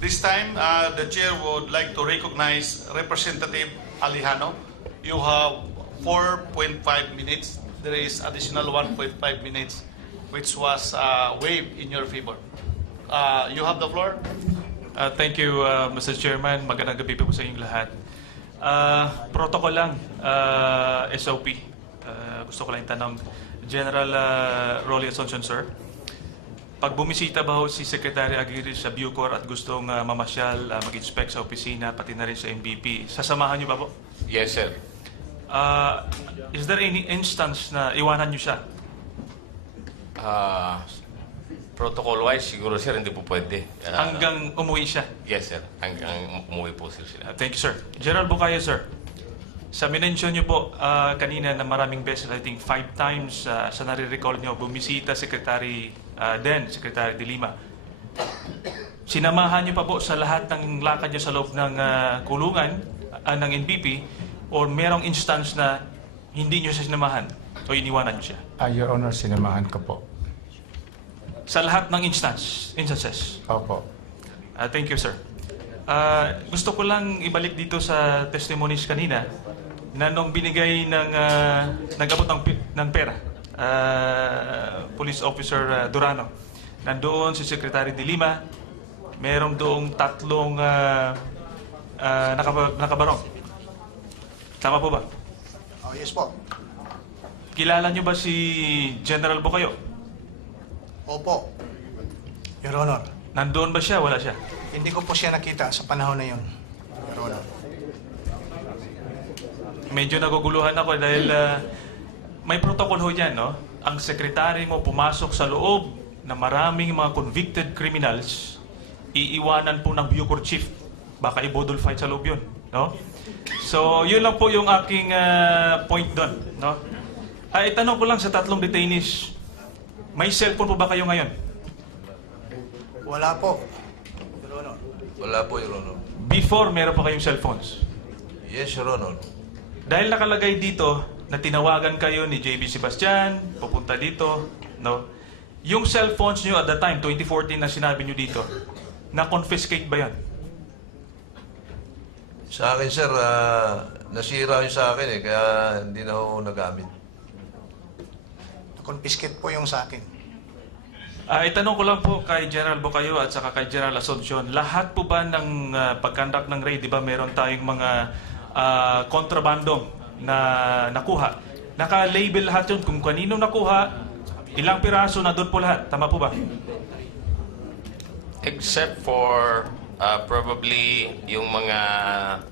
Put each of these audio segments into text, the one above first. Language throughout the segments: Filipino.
This time, the chair would like to recognize Representative Alejano. You have 4.5 minutes. There is additional 1.5 minutes, which was waived in your favor. You have the floor. Thank you, Mr. Chairman. Magandang gabi po sa inyong lahat. Protocol lang, SOP. Gusto ko lang tanong, General Rolly Asuncion, sir. Pag bumisita ba ho si Secretary Aguirre sa Bucor at gustong mamasyal, mag-inspect sa opisina, pati na rin sa MVP, sasamahan niyo ba po? Yes, sir. Is there any instance na iwanan niyo siya? Protocol-wise, siguro, sir, hindi po pwede. Hanggang umuwi siya? Yes, sir. Hanggang umuwi po sila. Thank you, sir. General Bukayo, sir. Sa minensyon niyo po kanina na maraming beses, I think 5 times sa nare-recall niyo, bumisita Secretary Secretary De Lima. Sinamahan niyo pa po sa lahat ng lakad niya sa loob ng kulungan ng NPP or merong instance na hindi niyo siya sinamahan o iniwanan niyo siya? Your Honor, sinamahan ko po. Sa lahat ng instances? Opo. Thank you, sir. Gusto ko lang ibalik dito sa testimonies kanina na nung binigay nag-abot ng pera, Police Officer Durano, nandoon si Secretary De Lima, meron doong 3 nakabarong. Tama po ba? Oh, yes po. Kilala niyo ba si General Bukayo? Opo. Your Honor, Nandoon ba siya? Wala siya? hindi ko po siya nakita sa panahon na yun. Your Honor. Medyo naguguluhan ako dahil may protocol ho dyan, no? Ang sekretary mo pumasok sa loob na maraming mga convicted criminals, iiwanan po ng Bucor Chief. Baka i-bodol fight sa loob yun, no? So, yun lang po yung aking point doon, no? Itanong ko lang sa 3 detainees, may cellphone po ba kayo ngayon? Wala po. Your Honor. Wala po, Your Honor. Before, meron pa kayong cellphones? Yes, Your Honor. Dahil nakalagay dito na tinawagan kayo ni JB Sebastian, pupunta dito, no? Yung cellphones nyo at the time, 2014 na sinabi nyo dito, na-confiscate ba yan? Sa akin, sir, nasira yung sa akin kaya hindi na ako nagamit. Confiscate po yung sa akin. Itanong ko lang po kay General Bukayo at saka kay General Asuncion, lahat po ba ng pag-conduct ng raid, di ba meron tayong mga kontrabando na nakuha? Naka-label lahat yun kung kanino nakuha, ilang piraso na doon po lahat. Tama po ba? Except for probably yung mga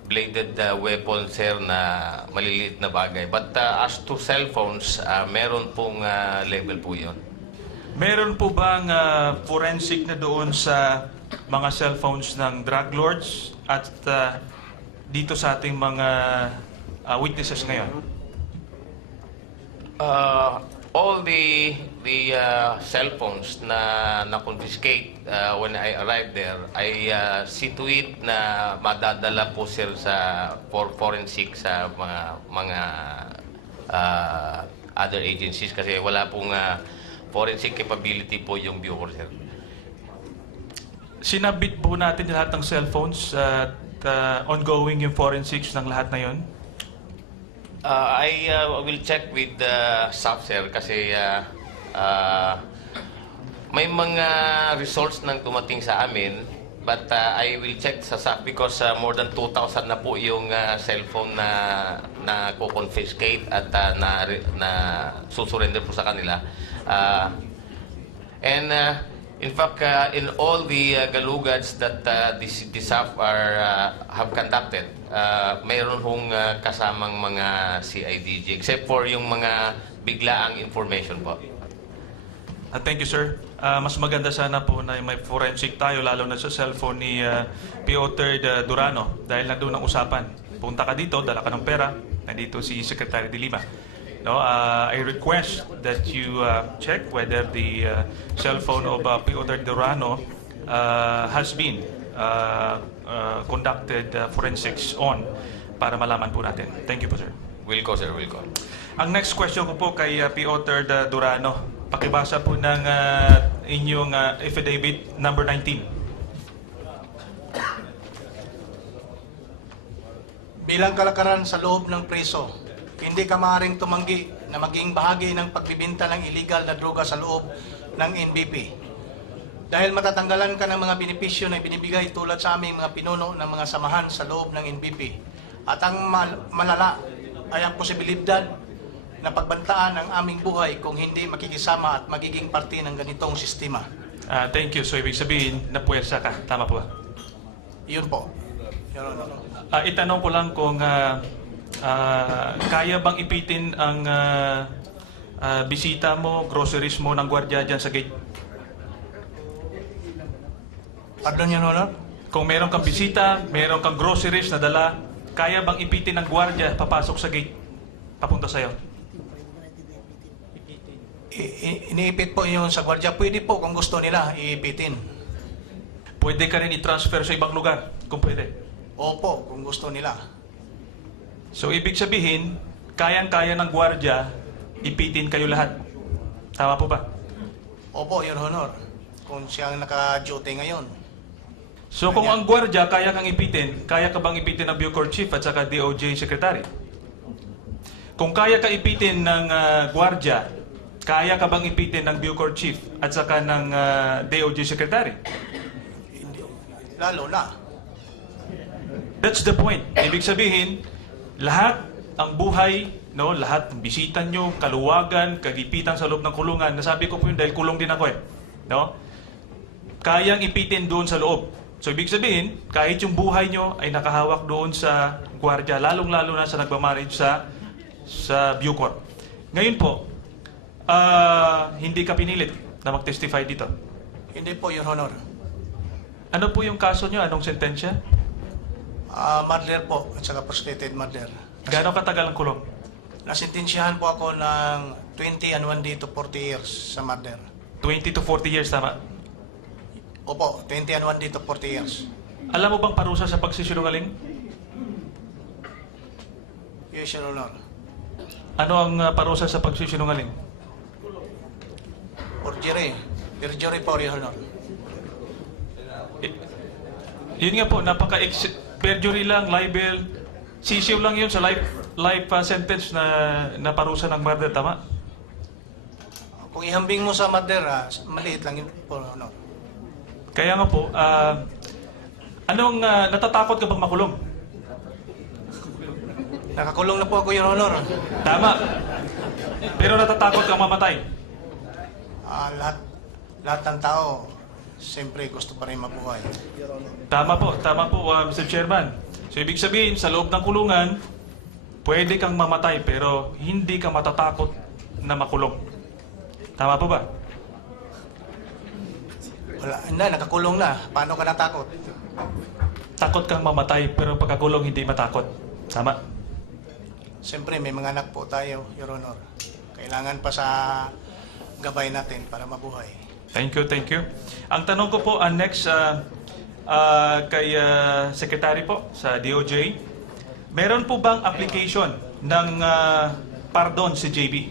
bladed weapons, sir, na maliliit na bagay. But as to cellphones, meron pong label po yun. Meron po bang forensic na doon sa mga cellphones ng drug lords at dito sa ating mga witnesses ngayon? All the cell phones na confiscate when I arrived there, I see to it na madadala po sir for forensic sa mga other agencies kasi wala pong forensic capability po yung Bucor, sir. Sinabit po natin lahat ng cellphones at ongoing yung forensics ng lahat na yon? I will check with the staff, sir, kasi may mga results nang dumating sa amin, but I will check sa staff because more than 2,000 na po yung cellphone na confiscate at na susurrender po sa kanila. In fact, in all the galugads that the staff have conducted, mayroon hong kasamang mga CIDG, except for yung mga biglaang information po. Thank you, sir. Mas maganda sana po na may forensic tayo, lalo na sa cellphone ni P.O. Durano, dahil nandun ang usapan. Punta ka dito, dala ka ng pera, nandito si Secretary De Lima. No, I request that you check whether the cell phone of P.O. Durano has been conducted forensics on para malaman po natin. Thank you po, sir. Will go, sir. Will go. Ang next question ko po kay P.O. Durano. Pakibasa po ng inyong affidavit number 19. Bilang kalakaran sa loob ng preso, hindi ka maaaring tumanggi na maging bahagi ng pagbibinta ng illegal na droga sa loob ng NBP. Dahil matatanggalan ka ng mga benepisyo na binibigay tulad sa aming mga pinuno ng mga samahan sa loob ng NBP. At ang malala ay ang posibilidad na pagbantaan ang aming buhay kung hindi makikisama at magiging parte ng ganitong sistema. Thank you. So, ibig sabihin, napuwersa ka. Tama po ba? Iyon po, Your Honor. Itanong ko lang kung kaya bang ipitin ang bisita mo, groceries mo ng gwardiya dyan sa gate? Pardon, Your Honor? Kung meron kang bisita, meron kang groceries na dala, kaya bang ipitin ng gwardiya papasok sa gate? Papunta sa'yo? Iniipit po yun sa gwardiya. Pwede po kung gusto nila iipitin. Pwede ka rin i-transfer sa ibang lugar, kung pwede. Opo, kung gusto nila. So, ibig sabihin, kayang-kaya ng gwardiya, ipitin kayo lahat. Tama po ba? Opo, Your Honor. Kung siyang naka-duty ngayon. So, kung ang gwardiya kaya kang ipitin, kaya ka bang ipitin ng Bucor Chief at saka DOJ Secretary? Kung kaya ka ipitin ng gwardiya, kaya ka bang ipitin ng Bucor Chief at saka ng DOJ Secretary? Lalo na. That's the point. Ibig sabihin, lahat ang buhay, no, lahat ng bisita nyo, kaluwagan, kagipitan sa loob ng kulungan, nasabi ko po yun dahil kulong din ako no? Kayang ipitin doon sa loob. So, ibig sabihin, kahit yung buhay nyo ay nakahawak doon sa gwardiya, lalong-lalo na sa nagmamarriage sa Bucor. Ngayon po, hindi ka pinilit na mag-testify dito. Hindi po, Your Honor. Ano po yung kaso nyo? Anong sentensya? Murder po, at saka prostrated murder. Gano'ng katagal ang kulong? Nasintensyahan po ako ng 20 and 1 day to 40 years sa murder. 20 to 40 years, tama? Opo, 20 and 1 day to 40 years. Alam mo bang parusa sa pagsisinungaling? Yes, Your Honor. Ano ang parusa sa pagsisinungaling? Perjury. Perjury po, Your Honor. Yun nga po, perjury lang, libel, sisiw lang yun sa life sentence na parusa ng murder, tama? Kung ihambing mo sa murder, maliit lang yun po, Your Honor. Kaya nga po, natatakot ka bang makulong? Nakakulong na po ako, Your Honor. Tama. Pero natatakot kang mamatay. Lahat ng tao, siyempre gusto pa rin mabuhay. Tama po, Mr. Chairman. So, ibig sabihin, sa loob ng kulungan, pwede kang mamatay, pero hindi ka matatakot na makulong. Tama po ba? Wala, nakakulong na. Paano ka natakot? Takot kang mamatay, pero pagkakulong hindi matakot. Tama? Siyempre, may mga anak po tayo, Your Honor. Kailangan pa sa gabay natin para mabuhay. Thank you. Ang tanong ko po, next, kay Secretary po sa DOJ, meron po bang application ng pardon si JB?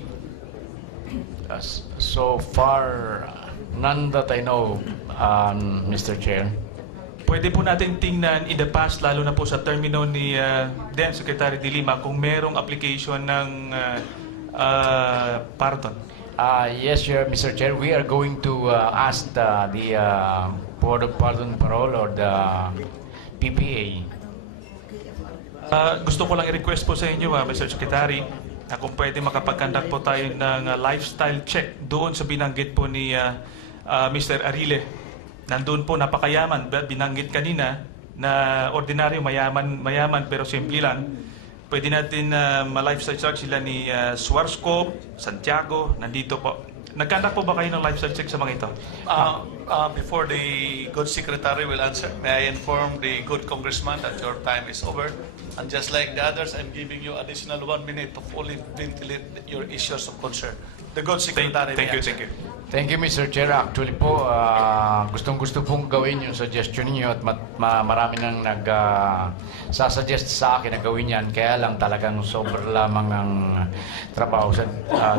So far, none that I know, Mr. Chair. Pwede po natin tingnan in the past, lalo na po sa termino ni then Secretary De Lima, kung merong application ng pardon. Yes, Mr. Chair. We are going to ask the Board of Pardon Parole or the PPA. Gusto ko lang i-request po sa inyo, Mr. Secretary, na kung pwede makapag-conduct po tayo ng lifestyle check doon sa binanggit po ni Mr. Arile. Nandun po, napakayaman. Binanggit kanina na ordinaryo, mayaman pero simple lang. Pwede natin ma-lifestyle check sila ni Swarscope, Santiago, nandito po. Nagkandak po ba kayo ng lifestyle check sa mga ito? Before the good secretary will answer, may I inform the good congressman that your time is over. And just like the others, I'm giving you additional 1 minute to fully ventilate your issues of concern. The good secretary Thank may you. answer. Thank you, Mr. Chair. Actually po, gustong-gusto pong gawin yung suggestion niyo at marami nang sasuggest sa akin na gawin yan. Kaya lang talagang sobrang lamang ang trabaho sa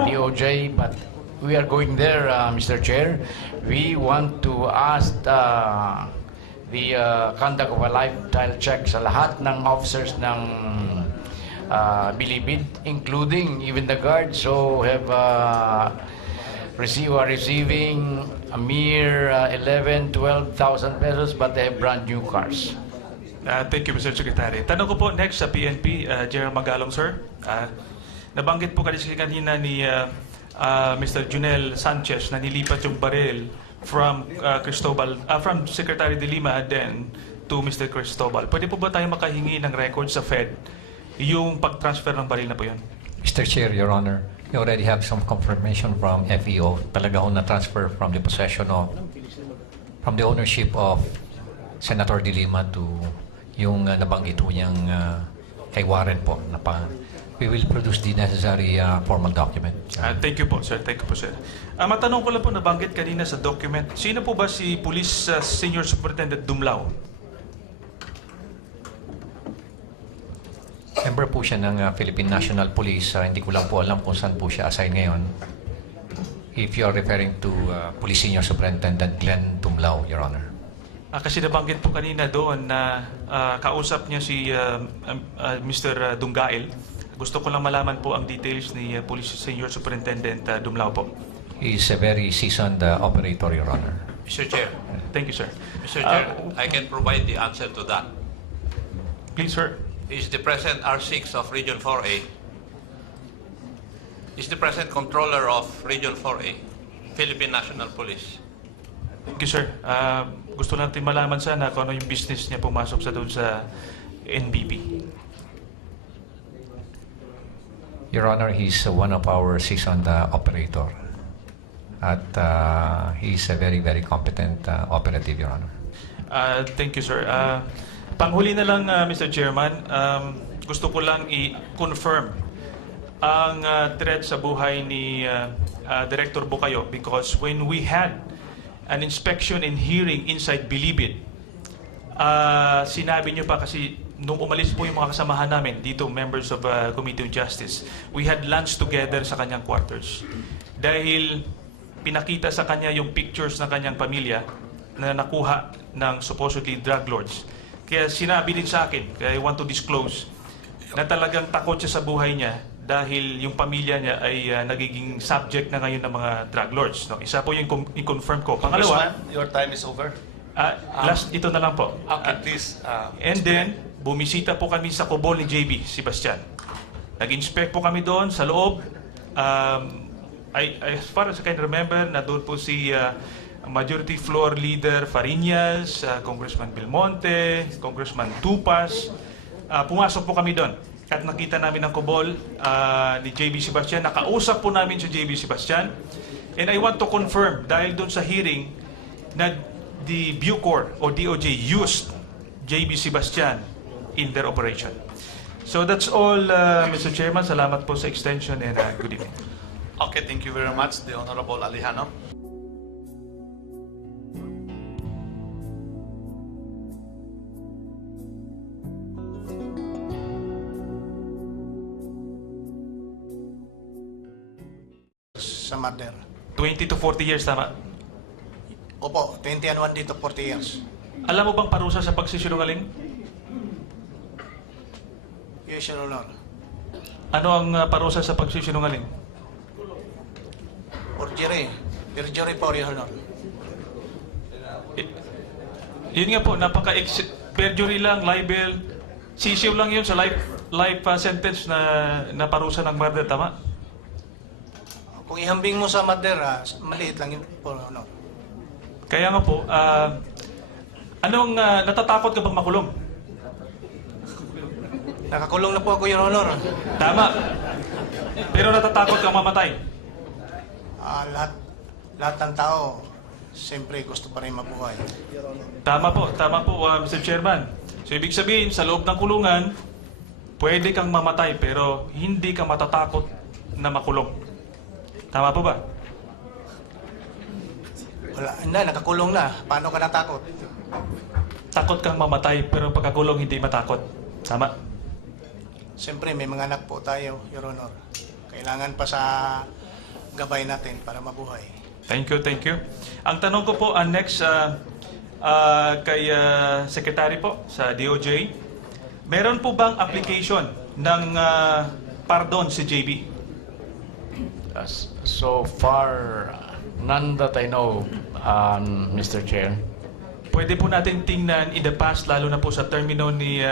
DOJ. But we are going there, Mr. Chair. We want to ask the conduct of a lifestyle check sa lahat ng officers ng Bilibid, including even the guards who have receiving a mere 11, 12,000 pesos, but they have brand new cars. Thank you, Mr. Secretary. Tanong ko po next sa PNP, General Magalong, sir. Nabanggit po kanina ni Mr. Junel Sanchez na nilipat yung baril from from Secretary de Lima then to Mr. Cristobal. Pwede po ba tayo makahingi ng record sa Fed yung pag-transfer ng baril na po yun? Mr. Chair, Your Honor, we already have some confirmation from FEO. Talaga ho na-transfer from the from the ownership of Senator De Lima to yung nabanggit ho niyang kay Warren po. We will produce the necessary formal document. Thank you po, sir. Thank you po, sir. Matanong ko lang po, nabanggit kanina sa document, sino po ba si Police Senior Superintendent Dumlao? Member po siya ng Philippine National Police. Hindi ko lang po alam kung saan po siya assign ngayon. If you are referring to Police Senior Superintendent Glenn Dumlao, Your Honor. Kasi nabanggit po kanina doon na kausap niya si Mr. Dunggail. Gusto ko lang malaman po ang details ni Police Senior Superintendent Dumlao po. He is a very seasoned operator, Your Honor. Mr. Chair, Thank you, sir. Mr. Chair, I can provide the answer to that. Please, sir. Is the present R6 of Region 4A, is the present controller of Region 4A, Philippine National Police. Thank you, sir. Gusto natin malaman sana kung ano yung business niya pumasok sa doon sa NBP. Your Honor, he's one of our seasoned operator. At he's a very, very competent operative, Your Honor. Thank you, sir. Panghuli na lang, Mr. Chairman, gusto ko lang i-confirm ang threat sa buhay ni Director Bukayo because when we had an inspection and hearing inside Bilibid, sinabi niyo pa kasi nung umalis po yung mga kasamahan namin dito, members of Committee on Justice, we had lunch together sa kanyang quarters. Dahil pinakita sa kanya yung pictures ng kanyang pamilya na nakuha ng supposedly drug lords. Kaya sinabi din sa akin, kaya I want to disclose, na talagang takot siya sa buhay niya dahil yung pamilya niya ay nagiging subject na ngayon ng mga drug lords. No? Isa po yung i-confirm ko. Pangalawa, Congressman, your time is over. last ito na lang po. Okay, please. And then, bumisita po kami sa kubol ni JB Sebastian. Nag-inspect po kami doon sa loob. As far as I can remember, na doon po si Majority Floor Leader Fariñas, Congressman Belmonte, Congressman Tupas. Pumasok po kami doon at nakita namin ang kubol ni JB Sebastian. Nakausap po namin si JB Sebastian. And I want to confirm, dahil doon sa hearing, na the Bucor o DOJ used JB Sebastian in their operation. So that's all, Mr. Chairman. Salamat po sa extension and good evening. Okay, thank you very much, the Honorable Alejano. Sa murder. 20 to 40 years, tama? Opo, 21 dito, 40 years. Alam mo bang parusa sa pagsisinungaling? Yes, Your Honor. Ano ang parusa sa pagsisinungaling? Perjury. Perjury po, Your Honor. Yun nga po, perjury lang, libel, sisiw lang yun sa life sentence na parusa ng murder, tama? Kung ihambing mo sa murder, maliit lang yun po, Your Honor. Kaya nga po, natatakot ka bang makulong? Nakakulong na po ako, Your Honor. Tama. Pero natatakot kang mamatay. Lahat ng tao, siyempre gusto pa rin mabuhay. Tama po, Mr. Chairman. So, ibig sabihin, sa loob ng kulungan, pwede kang mamatay, pero hindi ka matatakot na makulong. Tama po ba? Wala, nakakulong na. Paano ka natakot? Takot kang mamatay, pero pagkakulong hindi matakot. Tama? Siyempre, may mga anak po tayo, Your Honor. Kailangan pa sa gabay natin para mabuhay. Thank you, thank you. Ang tanong ko po, next, kay Secretary po sa DOJ. Meron po bang application ng pardon si JB? So far, none that I know, Mr. Chair. Pwede po natin tingnan in the past, lalo na po sa termino ni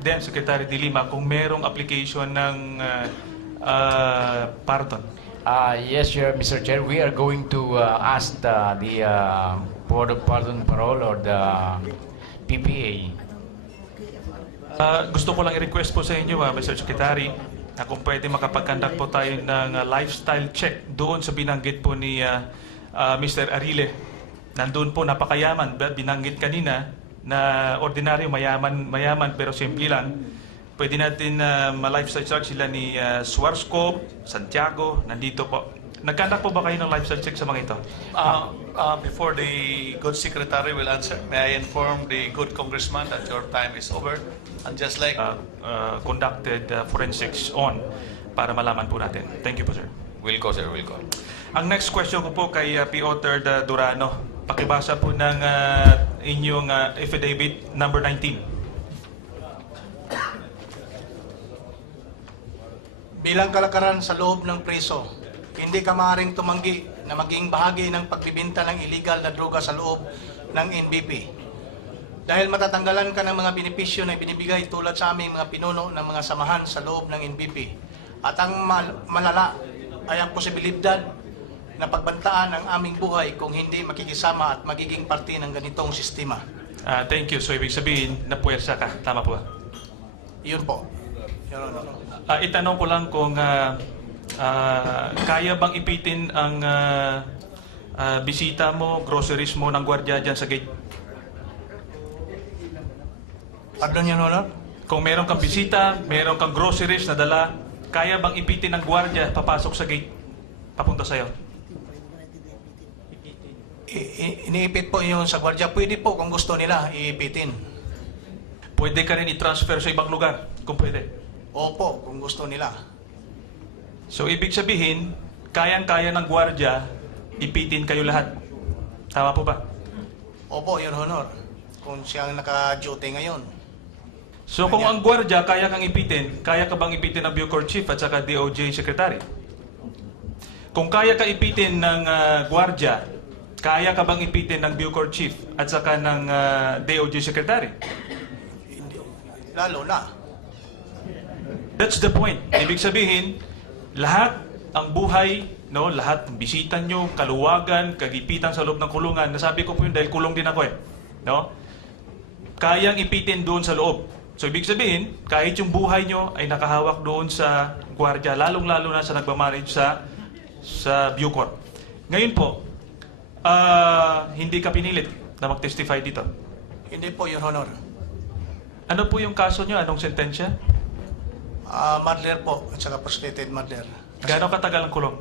then Secretary De Lima, kung merong application ng pardon. Yes, Mr. Chair. We are going to ask the Board of Pardon Parole or the PPA. Gusto ko lang i-request po sa inyo, Mr. Secretary, na kung pwede makapag-conduct po tayo ng lifestyle check doon sa binanggit po ni Mr. Arile. Nandun po, napakayaman. Binanggit kanina na ordinaryo, mayaman pero simple lang. Pwede natin ma-lifestyle check sila ni Swarscope, Santiago, nandito po. Nag-conduct po ba kayo ng lifestyle check sa mga ito? Before the good secretary will answer, may I inform the good congressman that your time is over? And just like Conducted forensics on para malaman po natin. Thank you po, sir. Will go, sir. Will go. Ang next question ko po kay Piotr Durano. Pakibasa po ng inyong affidavit number 19. Bilang kalakaran sa loob ng preso, hindi ka maaaring tumanggi na maging bahagi ng pagbibinta ng illegal na droga sa loob ng NBP. Dahil matatanggalan ka ng mga benepisyo na binibigay tulad sa aming mga pinuno ng mga samahan sa loob ng NBP. At ang malala ay ang posibilidad na pagbantaan ang aming buhay kung hindi makikisama at magiging parte ng ganitong sistema. Thank you. So, ibig sabihin, napuwersa ka. Tama po ba? Iyon po, Your Honor. Itanong ko lang kung kaya bang ipitin ang bisita mo, groceries mo ng gwardiya dyan sa gate? Pardon, Your Honor? Kung meron kang bisita, meron kang groceries na dala, kaya bang ipitin ng gwardiya papasok sa gate? Papunta sa'yo? Iniipit po yun sa gwardiya. Pwede po kung gusto nila iipitin. Pwede ka rin i-transfer sa ibang lugar, kung pwede. Opo, kung gusto nila. So, ibig sabihin, kayang-kaya ng gwardiya, ipitin kayo lahat. Tama po ba? Opo, Your Honor. Kung siyang naka-duty ngayon. So, kung ang gwardiya kaya kang ipitin, kaya ka bang ipitin ng Bucor Chief at saka DOJ Secretary? Kung kaya ka ipitin ng gwardiya, kaya ka bang ipitin ng Bucor Chief at saka ng DOJ Secretary? Lalo na. That's the point. Ibig sabihin, lahat ang buhay, no, lahat ng bisita nyo, kaluwagan, kagipitan sa loob ng kulungan, nasabi ko po yun dahil kulong din ako no? Kayang ipitin doon sa loob. So, ibig sabihin, kahit yung buhay nyo ay nakahawak doon sa gwardiya, lalong-lalo na sa nagmamanage sa Bucor. Ngayon po, hindi ka pinilit na mag-testify dito. Hindi po, Your Honor. Ano po yung kaso nyo? Anong sentensya? Murder po, at saka frustrated murder. Gano'ng katagal ang kulong?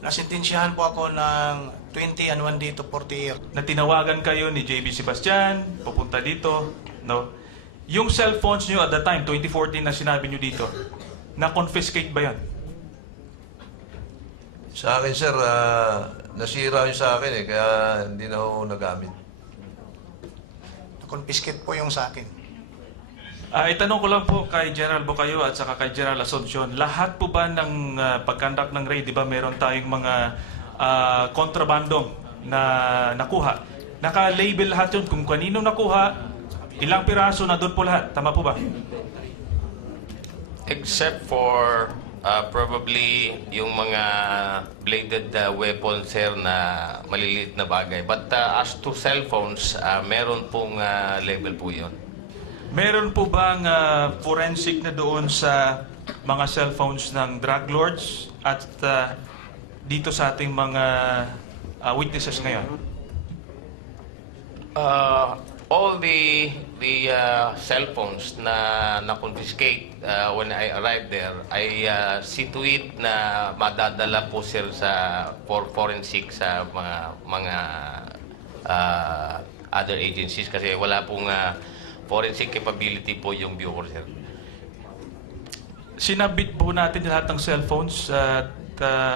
Nasintensyahan po ako ng 20 and 1 day to 40 years. Na tinawagan kayo ni JB Sebastian, pupunta dito, no? Yung cellphones nyo at the time, 2014 na sinabi nyo dito, na-confiscate ba yan? Sa akin, sir, nasira yun sa akin kaya hindi na ako nagamit. Confiscate po yung sa akin. Itanong ko lang po kay General Bocayo at saka kay General Asuncion, lahat po ba ng pag-conduct ng raid, di ba meron tayong mga kontrabando na nakuha? Naka-label lahat yun kung kanino nakuha, ilang piraso na doon po lahat. Tama po ba? Except for probably yung mga bladed weapons, sir, na maliliit na bagay. But as to cellphones, meron pong label po yun. Meron po bang forensic na doon sa mga cellphones ng drug lords at dito sa ating mga witnesses ngayon? All the cellphones na confiscate when I arrived there, I see to it na madadala po sir for forensic sa mga other agencies kasi wala pong forensic capability po yung Bucor, sir. Sinabit po natin lahat ng cellphones at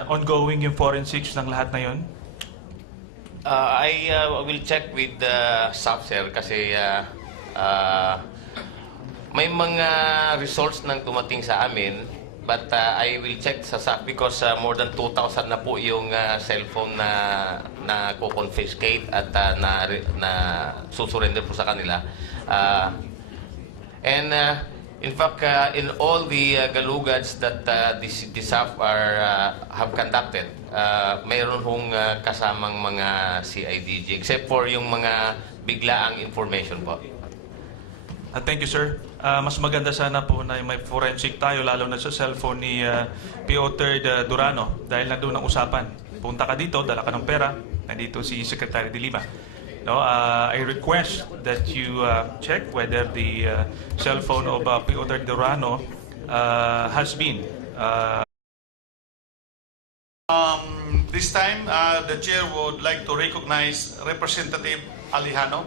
ongoing yung forensics ng lahat na yon? I will check with the staff, sir, kasi may mga results nang dumating sa amin, but I will check sa SAC because more than 2,000 na po yung cellphone na confiscate at na susurrender po sa kanila. And in fact, in all the galugads that the SAF have conducted, mayroon hong kasamang mga CIDG, except for yung mga biglaang information po. Thank you, sir. Mas maganda sana po na may forensic tayo, lalo na sa cellphone ni Piotr Durano, dahil nandun ang usapan. Punta ka dito, dala ka ng pera, nandito si Secretary de Lima. No, I request that you check whether the cell phone of Piotr Durano has been This time, the chair would like to recognize Representative Alejano.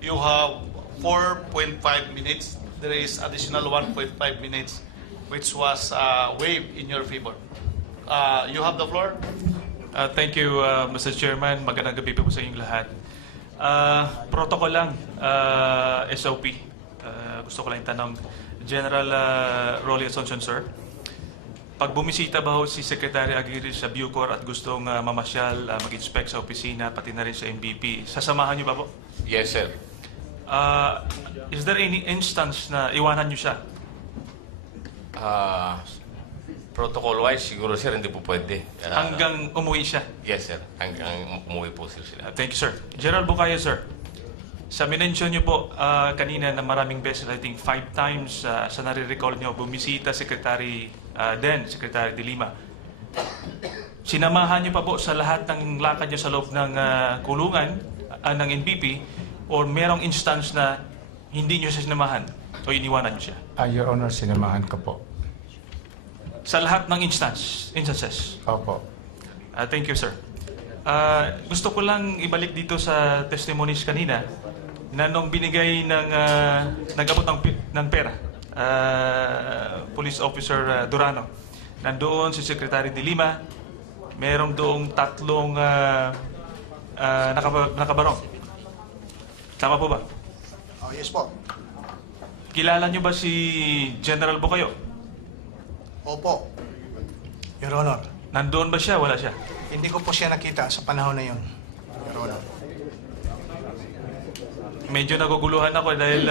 You have 4.5 minutes. There is additional 1.5 minutes, which was waived in your favor. You have the floor. Thank you, Mr. Chairman. Magandang gabi po sa inyong lahat. Protocol lang, SOP. Gusto ko lang tanong, General Rolly Asuncion, sir. Pag bumisita ba ho si Secretary Aguirre sa Bucor at gustong mamasyal, mag-inspect sa opisina, pati na rin sa MVP, sasamahan niyo ba po? Yes, sir. Is there any instance na iwanan niyo siya? Protocol-wise, siguro, sir, hindi po pwede. Hanggang umuwi siya? Yes, sir. Hanggang umuwi po sila. Thank you, sir. General Bukayo, sir. Sa minensyon niyo po kanina na maraming beses, I think 5 times sa nare-recall niyo, bumisita Secretary de Lima. Sinamahan niyo pa po sa lahat ng lakad niyo sa loob ng kulungan ng NBP, or merong instance na hindi niyo siya sinamahan o iniwanan niyo siya? Your Honor, sinamahan ko po. Sa lahat ng instances? Opo. Thank you, sir. Gusto ko lang ibalik dito sa testimonies kanina na nung binigay nag-abot ng pera, Police Officer Durano, nandoon si Secretary de Lima, merong doong 3 nakabarong. Tama po ba? Oh, yes po. Kilala niyo ba si General Bukayo? Opo, Your Honor. Nandoon ba siya? Wala siya? Hindi ko po siya nakita sa panahon na yun, Your Honor. Medyo naguguluhan ako dahil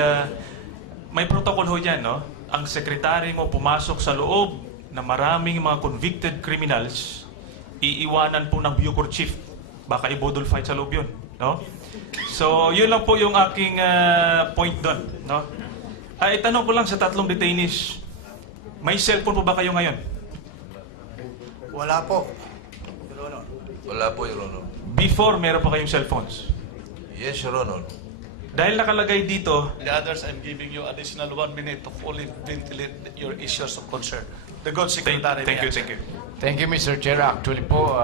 may protocol ho dyan, no? Ang sekretary mo pumasok sa loob na maraming mga convicted criminals, iiwanan po ng Bucor Chief. Baka ibodol fight sa loob yun, no? So, yun lang po yung aking point doon, no? Itanong ko lang sa 3 detainees, may cellphone po ba kayo ngayon? Wala po, Your Honor. Wala po, Your Honor. Before, meron pa kayong cellphones? Yes, Your Honor. Dahil nakalagay dito, The others, I'm giving you additional 1 minute to fully ventilate your issues of concern. The good secretary. thank you. Thank you, Mr. Chair. Actually po,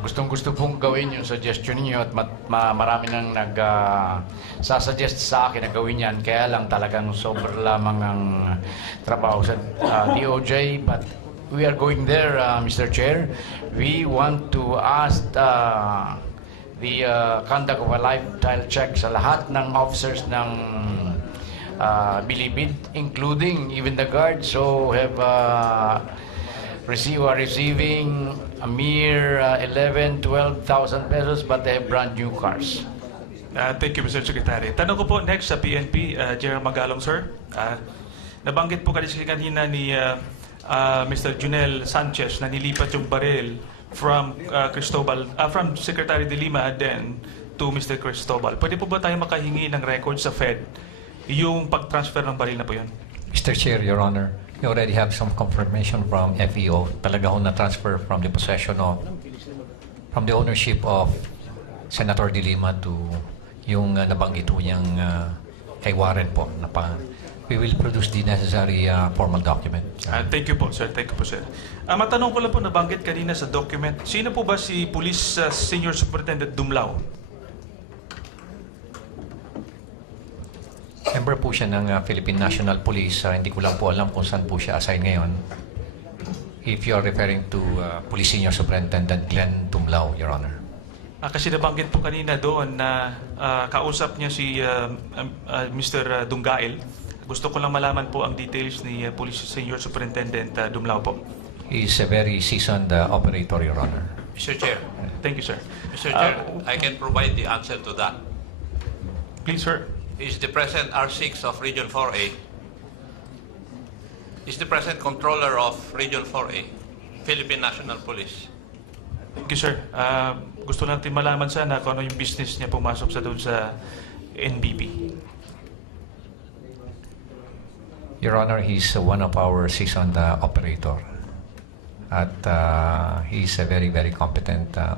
gustong-gusto pong gawin yung suggestion niyo at marami nang nag-suggest sa akin na gawin yan. Kaya lang talagang sobrang lamang ang trabaho sa DOJ. But we are going there, Mr. Chair. We want to ask the conduct of a lifestyle check sa lahat ng officers ng Bilibid, including even the guards who have receiving a mere 11,000, 12,000 pesos, but they have brand new cars. Thank you, Mr. Secretary. Tanong ko po next sa PNP, General Magalong, sir. Nabanggit po kanina ni Mr. Junel Sanchez na nilipat yung baril from from Secretary de Lima then to Mr. Cristobal. Pwede po ba tayo makahingi ng record sa Fed yung pag-transfer ng baril na po yun? Mr. Chair, Your Honor, we already have some confirmation from FEO. Talaga ho na-transfer from the possession of, from the ownership of Senator de Lima to yung nabanggit ho niyang kay Warren po. We will produce the necessary formal document. Thank you po, sir. Thank you po, sir. Matanong ko lang po, nabanggit kanina sa document, sino po ba si Police Senior Superintendent Dumlao? Member po siya ng Philippine National Police. Hindi ko lang po alam kung saan po siya assign ngayon. If you are referring to Police Senior Superintendent Glenn Dumlao, Your Honor. Kasi nabanggit po kanina doon na kausap niya si Mr. Dunggail. Gusto ko lang malaman po ang details ni Police Senior Superintendent Dumlao po. He is a very seasoned operator, Your Honor. Mr. Chair, Thank you, sir. Mr. Chair, I can provide the answer to that. Please, sir. Is the present R6 of Region 4A, is the present controller of Region 4A, Philippine National Police. Thank you, sir. Gusto natin malaman sana kung ano yung business niya pumasok sa doon sa NBP. Your Honor, he's one of our seasoned operator. At he's a very, very competent